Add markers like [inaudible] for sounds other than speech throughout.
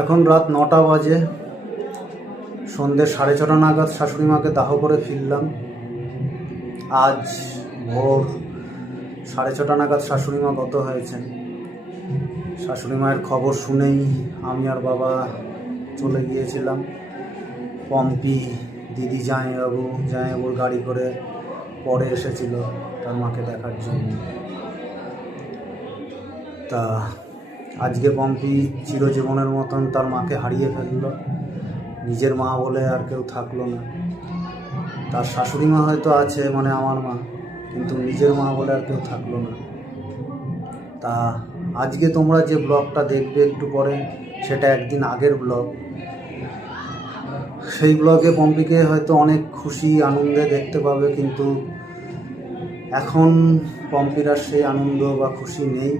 এখন রাত নটা বাজে। সন্ধ্যে সাড়ে ছটা নাগাদ শাশুড়ি মাকে দাহ করে ফিরলাম। আজ ভোর সাড়ে ছটা নাগাদ শাশুড়ি মা গত হয়েছেন। শাশুড়ি মায়ের খবর শুনেই আমি আর বাবা চলে গিয়েছিলাম। পম্পি, দিদি জামাইবাবু, জামাইবাবুর গাড়ি করে পরে এসেছিল তার মাকে দেখার জন্য। তা আজকে পম্পি চিরজীবনের মতন তার মাকে হারিয়ে ফেলল। নিজের মা বলে আর কেউ থাকল না। তার শাশুড়ি মা হয়তো আছে মানে আমার মা, কিন্তু নিজের মা বলে আর কেউ থাকল না। তা আজকে তোমরা যে ব্লগটা দেখবে একটু পরে, সেটা একদিন আগের ব্লগ। সেই ব্লগে পম্পিকে হয়তো অনেক খুশি, আনন্দে দেখতে পাবে, কিন্তু এখন পম্পির আর সেই আনন্দ বা খুশি নেই।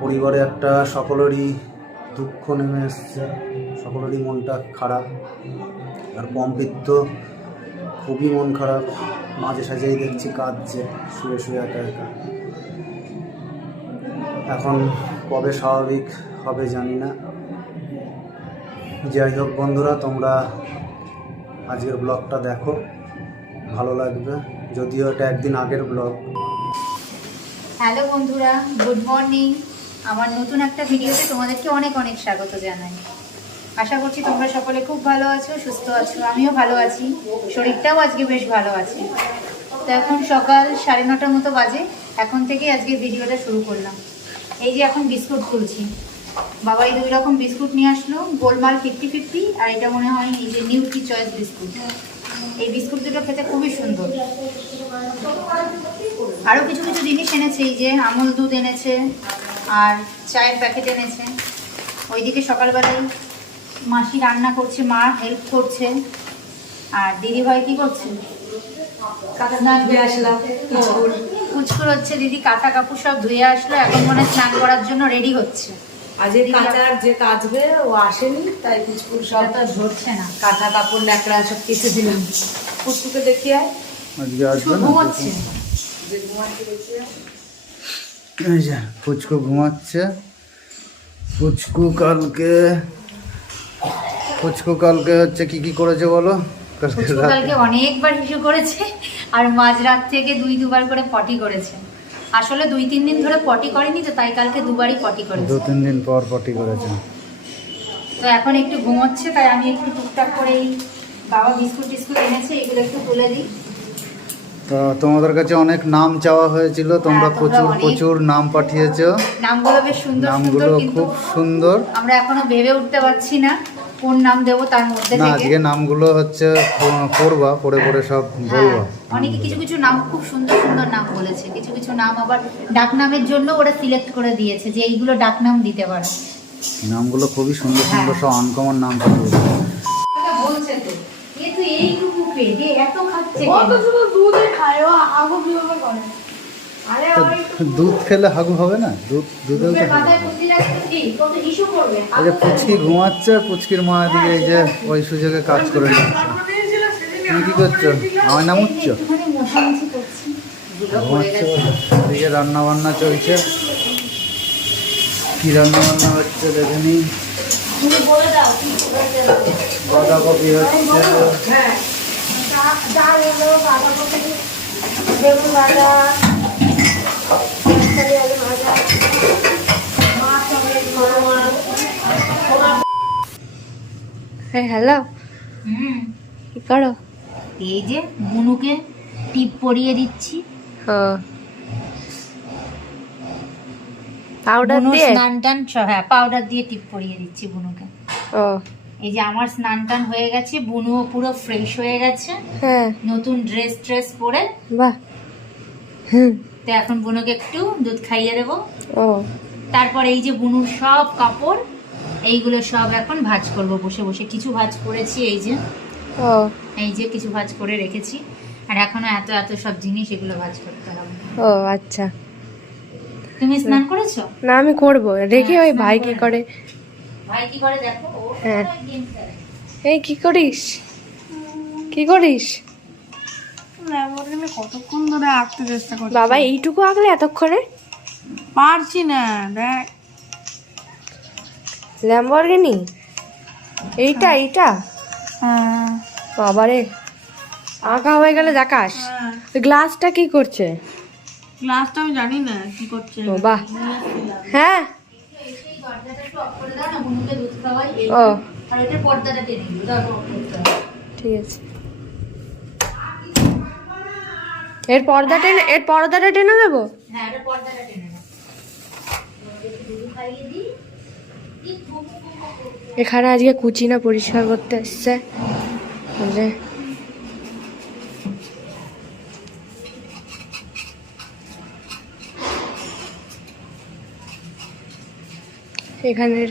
পরিবারে একটা সকলেরই দুঃখ নেমে এসছে, সকলেরই মনটা খারাপ। আর পম্পির তো খুবই মন খারাপ। মাঝে সাঝেই দেখছি কাঁদছে, শুয়ে শুয়ে একা একা। এখন কবে স্বাভাবিক হবে জানি না। যাই হোক বন্ধুরা, তোমরা আজকের ব্লগটা দেখো, ভালো লাগবে। যদিও এটা একদিন আগের ব্লগ। হ্যালো বন্ধুরা, গুড মর্নিং। আমার নতুন একটা ভিডিওতে তোমাদেরকে অনেক অনেক স্বাগত জানাই। আশা করছি তোমরা সকলে খুব ভালো আছো, সুস্থ আছো, আমিও ভালো আছি, শরীরটাও আজকে বেশ ভালো আছে। তো এখন সকাল সাড়ে নটার মতো বাজে, এখন থেকে আজকে ভিডিওটা শুরু করলাম। এই যে এখন বিস্কুট খুলছি। বাবা এই দুই রকম বিস্কুট নিয়ে আসলো, গোলমাল ফিফটি ফিফটি আর এটা মনে হয় এই যে নিউট্রি চয়েস বিস্কুট। এই বিস্কুট দুটো খেতে খুবই সুন্দর। আরও কিছু কিছু জিনিস এনেছে, এই যে আমুল দুধ এনেছে আর চায়ের প্যাকেট এনেছে। ওইদিকে সকালবেলায় মাসি রান্না করছে মা হেল্প করছে। আর দিদি ভাই কি করছে? স্নান আসলাম কুচকুর হচ্ছে দিদি কাঁথা কাপড় সব ধুয়ে আসলো এখন মনে স্নান করার জন্য রেডি হচ্ছে। আজকে কাচার যে কাচবে ও আসেনি তাই কুচকুর সব তো ধরছে না। কাঁথা কাপড় ন্যাকড়া সব কেচে দিলাম। কুচকুকে দেখিয়ে আয়। ঘুমোচ্ছে। যে ঘুমাচ্ছি। এই যে পুচকু ঘুমাচ্ছে। পুচকু কালকে পুচকু কালকে হচ্ছে কি কি করেছে বলো? কালকে কালকে অনেকবার হিসু করেছে আর মাঝরাত থেকে দুই দুবার করে পটি করেছে। আসলে দুই তিন দিন ধরে পটি করেনি তো তাই কালকে দুবারই পটি দু তিন দিন পর পটি করেছে। তো এখন একটু ঘুমোচ্ছে তাই আমি একটু টুকটাক করে এই বাবা বিস্কুট টিস্কুট এনেছে এগুলো একটু তুলে দিই। তো তোমাদের কাছে অনেক নাম চাওয়া হয়েছিল তোমরা হ্যাঁ, প্রচুর প্রচুর নাম পাঠিয়েছো। নামগুলো বেশ সুন্দর নামগুলো খুব সুন্দর। আমরা এখনও ভেবে উঠতে পারছি না কোন নাম দেবো তার মধ্যে থেকে। আজকে নামগুলো হচ্ছে প- পড়বা পড়ে পড়ে সব হ্যাঁ, বলবা। অনেকে কিছু কিছু নাম খুব সুন্দর সুন্দর নাম বলেছে কিছু কিছু নাম আবার ডাকনামের জন্য ওরা সিলেক্ট করে দিয়েছে যে এইগুলো ডাকনাম দিতে পারে। নামগুলো খুবই সুন্দর সুন্দর হ্যাঁ। সব আনকমন নাম বলছে তো। এ তুই এইটুকু খেয়ে যে এত খাচ্ছে ও শুধু দুধে খায় ও আগো কীভাবে করে? আরে দুধ খেলে হাগু হবে না? দুধ দুধেও তো এই যে পুচকি ঘুমাচ্ছে পুচকির মা দিকে এই যে ওই সুযোগে কাজ করে নিচ্ছে। তুমি কি করছ? আমার নাম পড়ে ঘুমাচ্ছে এদিকে রান্না বান্না চলছে। কি রান্না বান্না হচ্ছে দেখে নি? বাঁধাকপি হচ্ছে হ্যাঁ ডাল হলো বাঁধাকপি বেগুন ভাজা হবে বড় মাছ হ্যাঁ হ্যালো। হুম। কি করো? এই যে বুনুকে টিপ পরিয়ে দিচ্ছি। ও। পাউডার দিয়ে? স্নান টান হ্যাঁ পাউডার দিয়ে টিপ পরিয়ে দিচ্ছি বুনুকে। ও। এই যে আমার স্নান টান হয়ে গেছে বুনুও পুরো ফ্রেশ হয়ে গেছে। হ্যাঁ। নতুন ড্রেস ট্রেস পরে। বাহ। তো এখন বুনুকে একটু দুধ খাইয়ে দেবো। ও। তারপর এই যে বুনুর সব কাপড় এইগুলো সব এখন ভাজ করব বসে বসে। কিছু ভাজ করেছি এই যে। ও। এই যে কিছু ভাজ করে রেখেছি। আর এখনও এত এত সব জিনিস এগুলো ভাজ করতে হবে। ও আচ্ছা। তুমি স্নান করেছ? না আমি করব। দেখি হ্যাঁ, ওই ভাই কি করে ভাই কি করে দেখো? ও হ্যাঁ। গেম খেলে। এই কি করিস? কি করিস? কতক্ষণ ধরে আঁকতে চেষ্টা করছি। বাবা এইটুকু আঁকলে এতক্ষণে? পারছি না দেখ। ল্যাম্বরগিনি এইটা এইটা? হ্যাঁ। বাবারে আঁকা হয়ে গেলে দেখাস। গ্লাসটা কি করছে? আমি জানি না কি করছে। ও হ্যাঁ? এই দরজাটা একটু অফ করে দাও না বুনুকে দুধ খাওয়াই এই ও। ঠিক আছে। এর পর্দা টেনে এর পর্দাটা টেনে দেবো হ্যাঁ এটা পর্দাটা টেনে দাও ওদেরকে দুধ খাইয়ে দিই এই খুব এখানে আজকে কুচিনা পরিষ্কার করতে এসছে। এখানের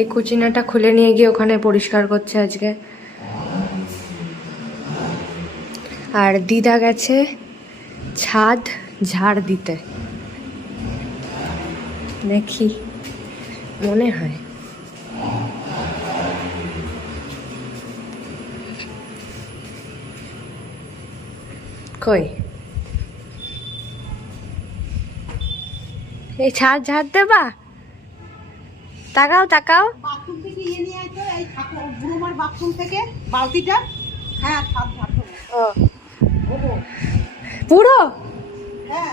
এই কুচিনাটা খুলে নিয়ে গিয়ে ওখানে পরিষ্কার করছে আজকে। আর দিদা গেছে ছাদ ঝাড় দিতে। দেখি, মনে হয়। কই? এই ছাদ ঝাড় দেবা? তাকাও তাকাও। বাথরুম থেকে ইয়ে নিয়ে আইতো এই ঠাকুর বুড়োমার বাথরুম থেকে বালতিটা। হ্যাঁ ঝাড়তে হবে। ও। পুরো হ্যাঁ।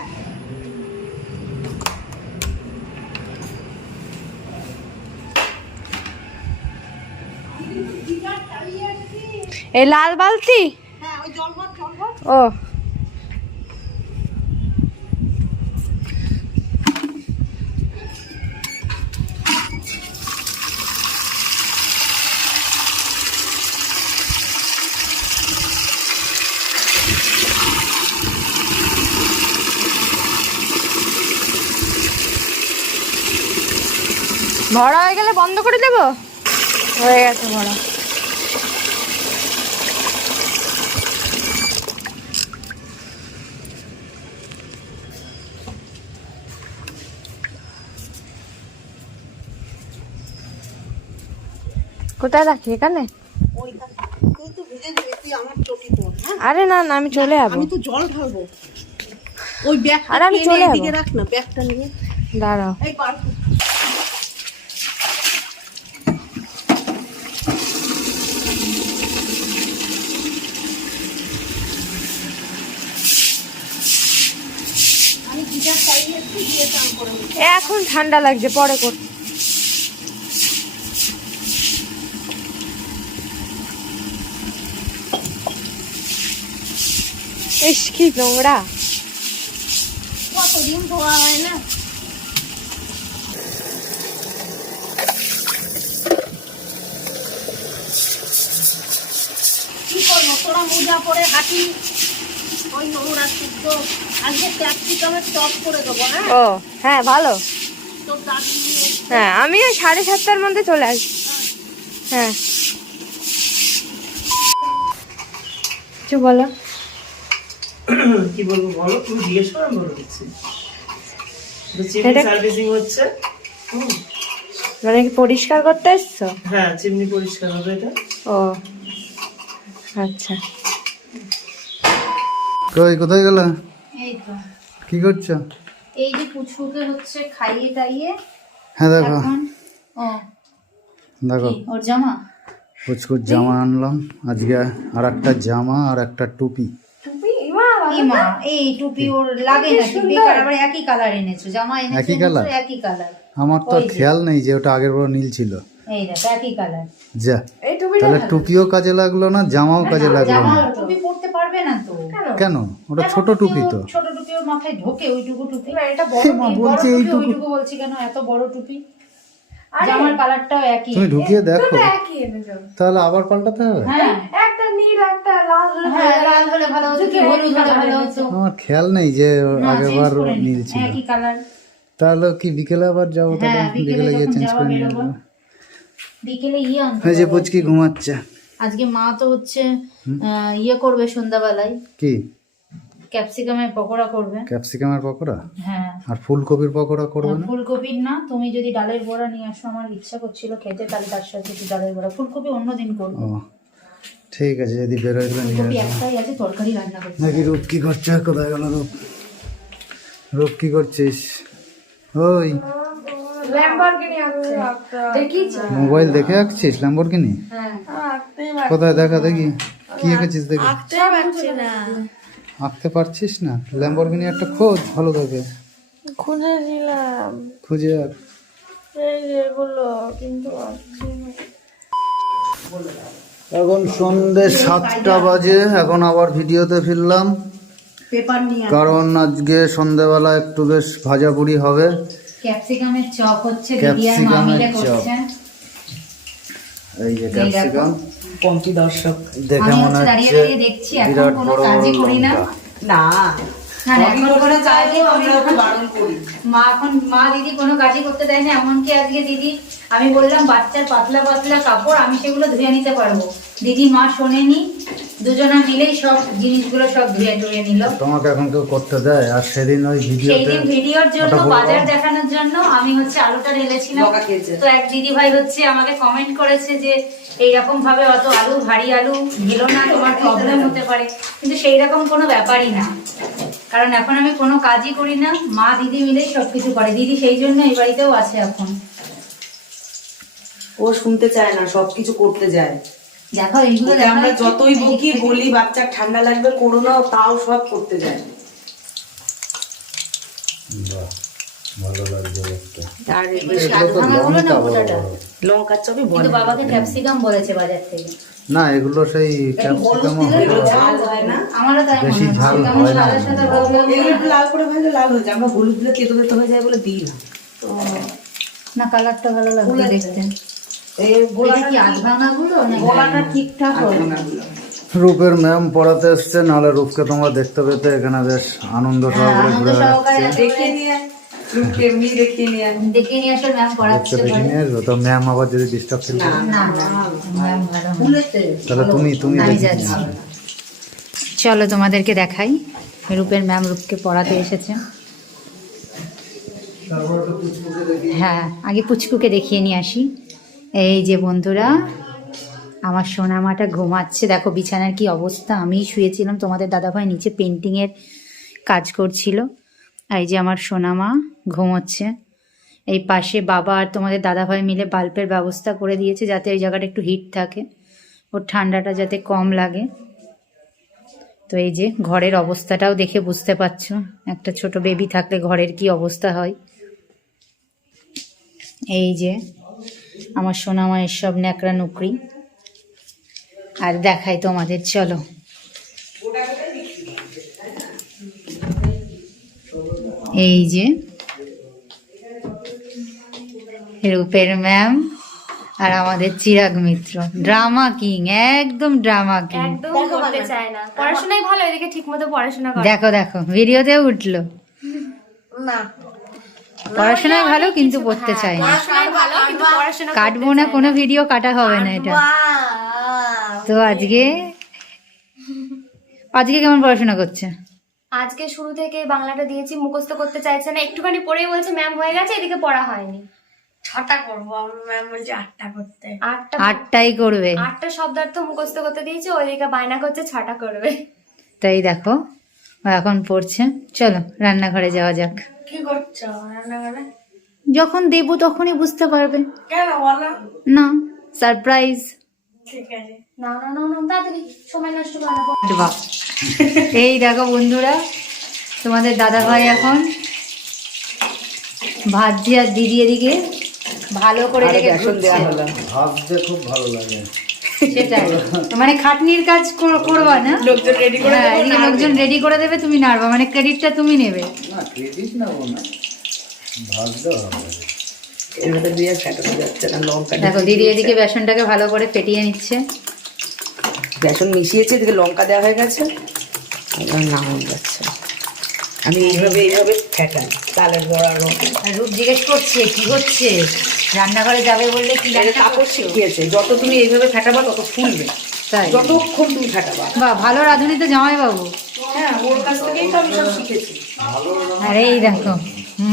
এই লাল বালতি? হ্যাঁ ওই জল ভর জল ভর। ও ভরা হয়ে গেলে বন্ধ করে দেবো? হয়ে গেছে ভরা কোথায় রাখি এখানে? আরে না না আমি চলে যাব। আমি তো জল ঢালবো। ওই ব্যাগটা আরে আমি চলে যাব। রাখ না ব্যাগটা নিয়ে। দাঁড়াও। এই পার আমি গিটার চালিয়েছি দিয়ে চান করে নিই। এখন ঠান্ডা লাগছে পরে কর। ইস কি নোংরা। কতদিন ধোয়া হয় না? কি করব? তোরা মোজা পরে হাঁটি। ওই নোংরা শুদ্ধ। আজকে ক্যাপসিকামের টপ করে দেবো হ্যাঁ? ও হ্যাঁ ভালো। হ্যাঁ আমি ওই সাড়ে সাতটার মধ্যে চলে আসি হ্যাঁ। কিছু বলো। কি বলব বলো? তুমি জিজ্ঞেস করো বলে দিচ্ছি। সার্ভিসিং হচ্ছে। মানে কি পরিষ্কার করতে এসছো? হ্যাঁ চিমনি পরিষ্কার হবে এটা। ও আচ্ছা। কই কোথায় গেল? এই তো। কি করছ? এই যে পুচকুকে হচ্ছে খাইয়ে টাইয়ে হ্যাঁ দেখো। এখন ও। দেখো। ওর জামা? পুচকুর জামা আনলাম। আজকে আর একটা জামা আর একটা টুপি। এই মা এই টুপি ওর লাগে নাকি বেকার আবার একই কালার এনেছো জামা এনেছো একই? এনেছো, একই কালার আমার তো আর খেয়াল নেই যে ওটা আগের বড় নীল ছিল। এই দেখো একই কালার যা। তাহলে টুপিও কাজে লাগল না জামাও কাজে লাগল না? টুপি পরতে পারবে না তো। কেন? ওটা ছোট টুপি তো। ছোট মাথায় ঢোকে ওইটুকু টুপি। এটা এ মা, বলছে। ওইটুকু বলছি কেন এত বড় টুপি? জামার কালারটাও একই। তুমি ঢুকিয়ে দেখো। তাহলে আবার পাল্টাতে হবে? হ্যাঁ। হ্যাঁ লাল। হলে ভালো হতো কি হলুদ হলে ভালো হতো। আমার খেয়াল নেই যে। নীল ছিল। একই কালার। তাহলে কি বিকেলে আবার যাব তাহলে? হ্যাঁ, বিকেলে গিয়ে চেঞ্জ করে নিয়ে। বিকেলে ইয়ে আনতে এই যে পুচকি ঘুমাচ্ছে। আজকে মা তো হচ্ছে ইয়ে করবে সন্ধ্যাবেলায়। কি? ক্যাপসিকামের পকোড়া করবে। ক্যাপসিকামের পকোড়া? হ্যাঁ। আর ফুলকপির পকোড়া করবে না? ফুলকপির না তুমি যদি ডালের বড়া নিয়ে আসো আমার ইচ্ছা করছিল খেতে তাহলে তার সাথে একটু ডালের বড়া। ফুলকপি অন্যদিন করব। ঠিক আছে যদি বেরোয় তাহলে নিয়ে একটাই আছে তরকারি রান্না করতে নাকি রূপ কি করছে? কোথায় গেল রূপ? রূপ কি করছিস? ওই। মোবাইল দেখে আঁকছিস? ল্যাম্বরগিনি কোথায় দেখা দেখি? কি এঁকেছিস দেখি? আঁকতে পারছিস না? ল্যাম্বরগিনি একটা খোঁজ ভালো থাকে খুঁজেছিলাম খুঁজে আঁক। এই যেগুলো কিন্তু। এখন সন্ধে সাতটা বাজে এখন আবার ভিডিওতে ফিরলাম। পেপার নিয়ে কারণ আজকে সন্ধেবেলা একটু বেশ ভাজাপুরি হবে। ক্যাপসিকামের চপ হচ্ছে আর ক্যাপসিকামের চপ। এই যে ক্যাপসিকাম। পম্পি দর্শক দেখে মনে হচ্ছে দাঁড়িয়ে দাঁড়িয়ে দেখছি এখন বিরাট কোনো বড় কাজই করি না। না। মা এখন মা দিদি কোনো কাজই করতে দেয় না এমনকি আজকে দিদি আমি বললাম বাচ্চার পাতলা পাতলা কাপড় আমি সেগুলো ধুয়ে নিতে পারব। দিদি মা শোনেনি দুজনা মিলেই সব জিনিসগুলো সব ধুয়ে ধুয়ে নিল। তোমাকে এখন কেউ করতে দেয়? আর সেদিন ওই সেই ভিডিওতে দিন ভিডিওর জন্য বাজার দেখানোর জন্য আমি হচ্ছে আলুটা ঢেলেছিলাম। তো এক দিদি ভাই হচ্ছে আমাকে কমেন্ট করেছে যে এইরকম ভাবে অত আলু ভারী আলু ঢেলো না তোমার প্রবলেম হতে পারে। কিন্তু সেই রকম কোনো ব্যাপারই না। কারণ এখন আমি কোনো কাজই করি না। মা দিদি মিলেই সবকিছু করে। দিদি সেই জন্য এই বাড়িতেও আছে এখন। ও শুনতে চায় না সবকিছু করতে যায়। দেখো এইগুলো আমরা যতই বকি বলি বাচ্চার ঠান্ডা লাগবে করো না তাও সব করতে যায়। ভালো দেখতে আর ভাঙাগুলো না লঙ্কার চপই বলে। কিন্তু বাবাকে ক্যাপসিকাম বলেছে বাজার থেকে। না এগুলো সেই ক্যাপসিকামও এগুলো হয়। না? আমারও তাই বেশি মনে ঝাল হয় না। সাদা সাদা এগুলো লাল করে ভাজলে লাল হয়ে যায়। আমরা হলুদ দিলে তেতো তেতো হয়ে যায় বলে দিই না। না কালারটা ভালো দেখতে। এই এটা গোলাটা কি? আধ ভাঙাগুলো না গোলাটা ঠিকঠাক হয়। রূপের ম্যাম পড়াতে এসছে নাহলে রূপকে তোমরা দেখতে পেতে। এখানে বেশ আনন্দ হ্যাঁ, সহকারে আনন্দ ঘুরে বেড়াচ্ছে দেখিয়ে এমনি দেখিয়ে নিয়ে দেখে নিয়ে আসলে ম্যাম পড়াচ্ছে দেখে নিয়ে আসব। তো ম্যাম আবার যদি ডিস্টার্ব করে? না না ম্যাম তাহলে তুমি তুমি আমি যাচ্ছি। চলো তোমাদেরকে দেখাই। রূপের ম্যাম রূপকে পড়াতে এসেছে। হ্যাঁ আগে পুচকুকে দেখিয়ে নিয়ে আসি। এই যে বন্ধুরা আমার সোনামাটা ঘুমাচ্ছে। দেখো বিছানার কি অবস্থা? আমি শুয়েছিলাম। তোমাদের দাদাভাই নিচে পেন্টিংয়ের কাজ করছিল। এই যে আমার সোনামা ঘুমোচ্ছে। এই পাশে বাবা আর তোমাদের দাদাভাই মিলে বাল্বের ব্যবস্থা করে দিয়েছে যাতে ওই জায়গাটা একটু হিট থাকে। ওর ঠান্ডাটা যাতে কম লাগে। তো এই যে ঘরের অবস্থাটাও দেখে বুঝতে পারছ। একটা ছোট বেবি থাকলে ঘরের কি অবস্থা হয়। এই যে আমার সোনামায়ের সব ন্যাকড়া নুকরি আর দেখাই তোমাদের, চলো। এই যে। রূপের ম্যাম আর আমাদের চিরাগ মিত্র। ড্রামা কিং একদম ড্রামা কিং। একদম করতে চায় না। পড়াশোনাই ভালো এদিকে ঠিক মতো পড়াশোনা করে। দেখো দেখো ভিডিওতেও উঠল। না। পড়াশোনায় ভালো কিন্তু পড়তে চায় না। কাটবো না কোনো ভিডিও কাটা হবে না এটা। তো আজকে আজকে কেমন পড়াশোনা করছে? আজকে শুরু থেকে বাংলাটা দিয়েছি মুখস্থ করতে চাইছে না। একটুখানি পড়েই বলছে ম্যাম হয়ে গেছে এদিকে পড়া হয়নি। ছটা করব ম্যাম বলছে আটটা করতে। আটটা আটটাই করবে। আটটা শব্দার্থ মুখস্থ করতে দিয়েছি ওইদিকে বায়না করছে ছটা করবে। তাই দেখো এখন পড়ছে। চলো রান্নাঘরে যাওয়া যাক। কি করছ রান্নাঘরে? যখন দেবো তখনই বুঝতে পারবে। কেন বলো? না সারপ্রাইজ এই দেখো বন্ধুরা তোমাদের দাদা ভাই এখন ভাজি আর দিদি এদিকে ভালো করে ভাবতে খুব ভালো লাগে। সেটাই। মানে খাটনির কাজ কর- করবা না? লোকজন রেডি করে হ্যাঁ এদিকে লোকজন রেডি করে দেবে তুমি নাড়বা। মানে ক্রেডিটটা তুমি নেবে। না ক্রেডিট নেব না। ভাবতে হবে। এর ভেতর দিয়ে ফেটানো যাচ্ছে না লঙ্কা দেখো দিদি এদিকে বেসনটাকে ভালো করে ফেটিয়ে নিচ্ছে। বেসন মিশিয়েছে এদিকে লঙ্কা দেওয়া হয়ে গেছে। এবার যাচ্ছে। আমি এইভাবে এইভাবে ফেটাই তালের আর রূপ জিজ্ঞেস করছে কি হচ্ছে? রান্নাঘরে যাবে বললে কি কাপড় শিখিয়েছে যত তুমি এইভাবে ফেটাবা তত ফুলবে। তাই। যতক্ষণ তুমি ফেটাবা। বাহ ভালো রাঁধুনি তো জামাই বাবু হ্যাঁ ওর কাছ থেকেই তো আমি সব শিখেছি। আর এই দেখো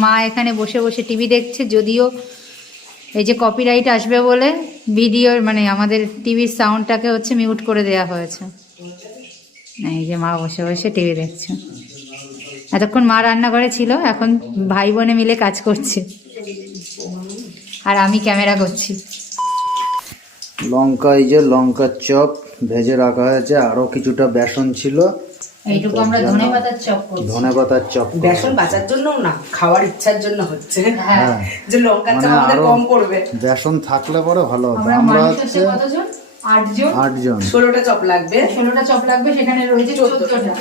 মা এখানে বসে বসে টিভি দেখছে যদিও এই যে কপিরাইট আসবে বলে ভিডিওর মানে আমাদের টিভির সাউন্ডটাকে হচ্ছে মিউট করে দেওয়া হয়েছে। এই যে মা বসে বসে টিভি দেখছে। এতক্ষণ মা রান্নাঘরে ছিল, এখন ভাই বোনে মিলে কাজ করছে। আর আমি ক্যামেরা করছি। লঙ্কা এই যে লঙ্কার চপ ভেজে রাখা হয়েছে, আরও কিছুটা বেসন ছিল। এইটুকু আমরা ধনে পাতার চপ করছি। ধনে পাতার চপ বেসন বাঁচার জন্য না খাওয়ার ইচ্ছার জন্য হচ্ছে। হ্যাঁ। যে লঙ্কার মানে চাপ আমাদের কম পড়বে। বেসন থাকলে পরে ভালো হতো আমরা হচ্ছে কতজন? আটজন। আটজন। ষোলোটা চপ লাগবে। ষোলোটা চপ লাগবে সেখানে রয়েছে চোদ্দটা।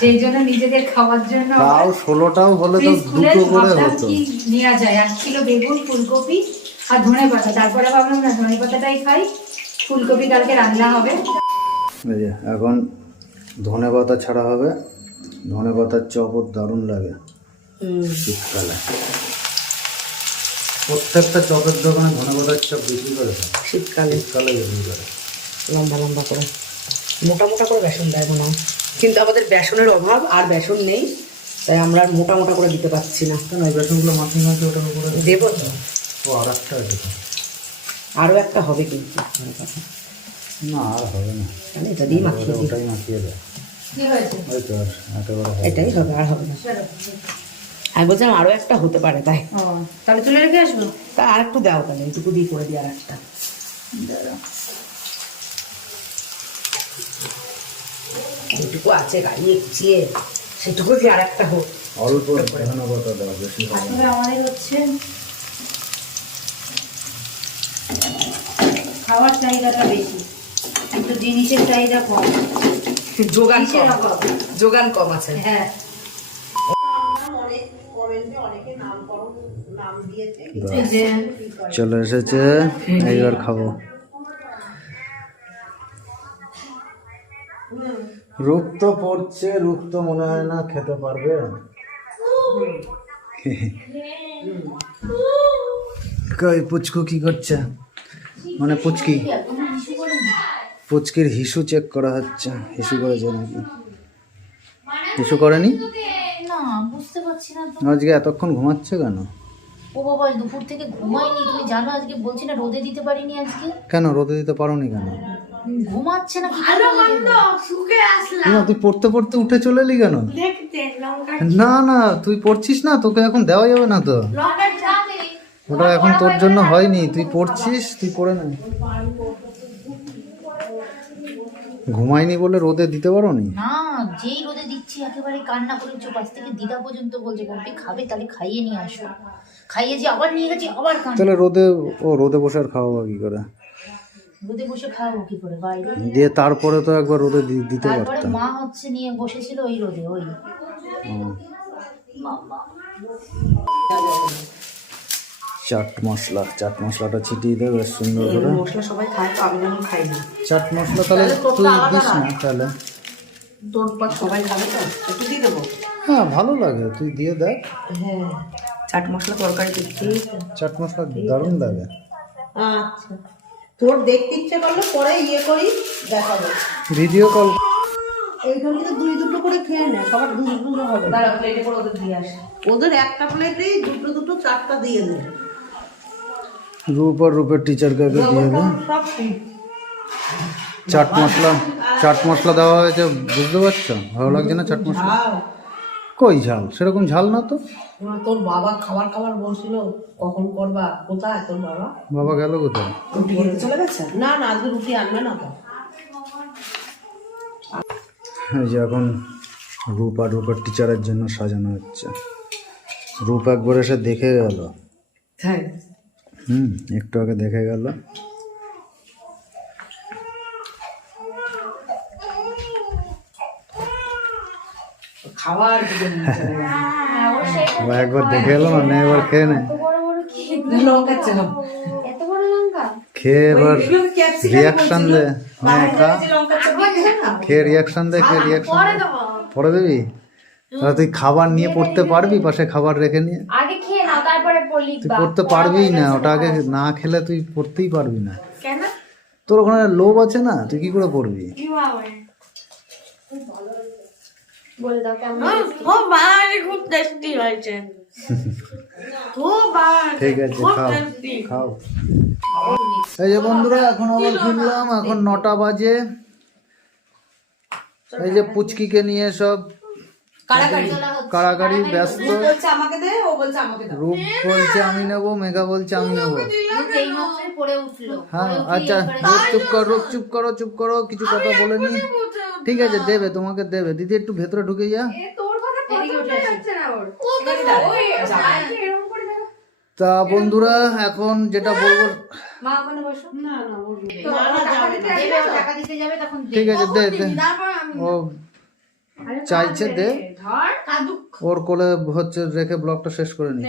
সেই জন্য নিজেদের খাওয়ার জন্য তাও ষোলোটাও হলে তো দুটো করে হতো। কি নেওয়া যায়। এক কিলো বেগুন ফুলকপি আর ধনে পাতা তারপরে ভাবলাম না ধনে পাতাটাই খাই। ফুলকপি কালকে রান্না হবে। এখন ধনে পাতা ছাড়া হবে। ধনে পাতার চপও দারুণ লাগে। শীতকালে। প্রত্যেকটা চপের দোকানে ধনে পাতার চপ বিক্রি করে শীতকালে। শীতকালে বিক্রি করে। লম্বা লম্বা করে। মোটা মোটা করে বেসন দেয় না কিন্তু আমাদের বেসনের অভাব আর বেসন নেই তাই আমরা আর মোটা মোটা করে দিতে পারছি না। কেন? এই বেসনগুলো মাখিয়ে মাখিয়ে ওটার উপরে দেবো। তো ও আর একটা। আরও একটা হবে কিন্তু। না আর হবে না। এটা দিয়ে মাখিয়ে ওটাই মাখিয়ে দেয়। আর এটাই হবে আর হবে না। আমি বলছিলাম আরও একটা হতে পারে তাই। তাহলে তুলে রেখে আসব? তা আর একটু দাও তাহলে এইটুকু দিয়ে করে দিই আর একটা এইটুকু আছে গাড়িয়ে গুছিয়ে সেটুকু দিয়ে আর একটা হোক। অল্প ধনে পাতা দাও বেশি হবে আসলে আমাদের হচ্ছে। খাওয়ার চাহিদাটা বেশি কিন্তু জিনিসের চাহিদা কম। যোগান কম। যোগান কম আছে। হ্যাঁ। চলে এসেছে এইবার খাব। রূপ তো পড়ছে রূপ তো মনে হয় না খেতে পারবে। কই পুচকু কি করছে? মানে পুচকি। পুচকির হিসু চেক করা হচ্ছে। হিসু করেছে নাকি। হিসু করেনি? না বুঝতে পারছি না। তো আজকে এতক্ষণ ঘুমাচ্ছে কেন? ও বাবা দুপুর থেকে ঘুমাইনি তুমি জানো আজকে বলছি না রোদে দিতে পারিনি আজকে। কেন রোদে দিতে পারোনি কেন? ঘুমাচ্ছে না তুই পড়তে পড়তে উঠে চলে এলি কেন? না না তুই পড়ছিস না তোকে এখন দেওয়া যাবে না তো। ওটা এখন তোর জন্য হয়নি তুই পড়ছিস তুই পড়ে না। ঘুমাইনি বলে রোদে দিতে পারো নি না যেই রোদে দিচ্ছি একেবারে কান্না করে চোখ পাশ থেকে দিদা পর্যন্ত বলছে বলবি খাবে তাহলে খাইয়ে নিয়ে আসো। খাইয়ে যে আবার নিয়ে গেছি আবার কান্না। তাহলে রোদে ও রোদে বসে আর খাওয়াবো কি করে? রোদে বসে খাওয়াবো কি করে? বাইরে দিয়ে তারপরে তো একবার রোদে দিতে তারপরে মা হচ্ছে নিয়ে বসেছিল ওই রোদে ওই। মামা চাট মশলা চাট মশলাটা ছিটিয়ে দেবে বেশ সুন্দর করে। মশলা সবাই খায় তো আমি যেমন খাই না। চাট মশলা তাহলে তুই দিস না তাহলে। তোর পর সবাই খাবে তো একটু দিয়ে দেবো? হ্যাঁ ভালো লাগে তুই দিয়ে দেখ। হ্যাঁ চাট মশলা তরকারি দিচ্ছি চাট মশলা দারুণ লাগে। আচ্ছা তোর দেখতে ইচ্ছে করলে পরে ইয়ে করি দেখাবো। Video call. এইখান থেকে দুই দুটো করে খেয়ে নে সবার দুটো দুটো হবে। দাঁড়া প্লেটে করে ওদের দিয়ে আসে। ওদের একটা প্লেটেই দুটো দুটো চারটা দিয়ে দে। রূপ আর রূপের টিচারকে আগে দিয়ে দে চাট মশলা চাট মশলা দেওয়া হয়েছে বুঝতে পারছ? ভালো লাগছে না চাট মশলা? কই ঝাল? সেরকম ঝাল না তো? তোর বাবা খাবার খাবার বলছিল কখন করবা? কোথায় তোর বাবা? বাবা গেল কোথায়? চলে গেছে? না না আজকে রুটি আনবে না তো। এই যে এখন রূপ আর রূপের টিচারের জন্য সাজানো হচ্ছে। রূপ একবার এসে দেখে গেল। হ্যাঁ। হুম একটু আগে দেখে গেল। একবার দেখে এলো না এবার খেয়ে নে বড় বড় কি লঙ্কা চাপ এত বড় লঙ্কা? খেয়ে এবার [laughs] রিয়াকশন দে খেয়ে রিয়াকশন দে খেয়ে রিয়াকশন পরে দিবি। তাহলে তুই খাবার নিয়ে পড়তে পারবি পাশে খাবার রেখে নিয়ে? আগে খেয়ে নাও তারপরে পড়লি তুই পড়তে পারবি না ওটা আগে না খেলে তুই পড়তেই পারবি না। কেন? তোর ওখানে লোভ আছে না? তুই কি করে পড়বি? বলে দাও কেমন ও বাবা খুব টেস্টি হয়েছে। ঠিক আছে খাও খাও। এই যে বন্ধুরা এখন আবার ফিরলাম এখন নটা বাজে। এই যে পুচকিকে নিয়ে সব কারাকারি ব্যস্ত। বলছে আমাকে দে ও বলছে রূপ বলছে আমি নেব মেঘা বলছে আমি নেব। রূপ এইমাত্রই পড়ে উঠল হ্যাঁ আচ্ছা চুপ কর রূপ চুপ করো চুপ করো কিছু কথা বলেনি ঠিক আছে দেবে তোমাকে দেবে। দিদি একটু ভেতরে ঢুকে যা। তা বন্ধুরা এখন যেটা বলব মা ওখানে বসো। দেবে, ও টাকা দিতে যাবে তখন দেবে। ঠিক আছে দে দে। ও। চাইছে দে। ওর কোলে হচ্ছে রেখে ব্লগটা শেষ করে নি।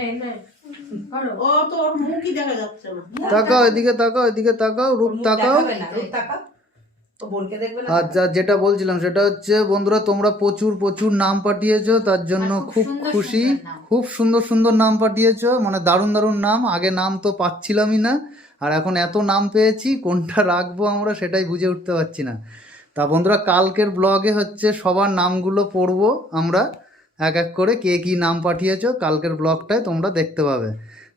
ও তো ওর মুখই দেখা যাচ্ছে না। তাকাও এদিকে তাকাও এদিকে তাকাও রূপ তাকাও। দেখাবে না, রূপ তাকাও। ও বোনকে দেখবে না? আচ্ছা যেটা বলছিলাম সেটা হচ্ছে বন্ধুরা তোমরা প্রচুর প্রচুর নাম পাঠিয়েছো তার জন্য খুব খুব খুশি। খুব সুন্দর সুন্দর নাম পাঠিয়েছো মানে দারুণ দারুণ নাম। আগে নাম তো পাচ্ছিলামই না আর এখন এত নাম পেয়েছি কোনটা রাখব আমরা সেটাই বুঝে উঠতে পারছি না। তা বন্ধুরা কালকের ব্লগে হচ্ছে সবার নামগুলো পড়ব আমরা এক এক করে কে কি নাম পাঠিয়েছ কালকের ব্লগটায় তোমরা দেখতে পাবে।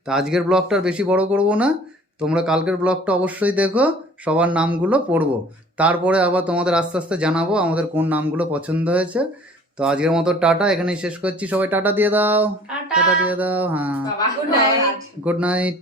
তা আজকের ব্লগটা বেশি বড় করব না তোমরা কালকের ব্লগটা অবশ্যই দেখো সবার নামগুলো পড়ব। তারপরে আবার তোমাদের আস্তে আস্তে জানাব আমাদের কোন নামগুলো পছন্দ হয়েছে। তো আজকের মতো টাটা এখানেই শেষ করছি। সবাই টাটা দিয়ে দাও। টাটা। দিয়ে দাও হ্যাঁ। Good night good night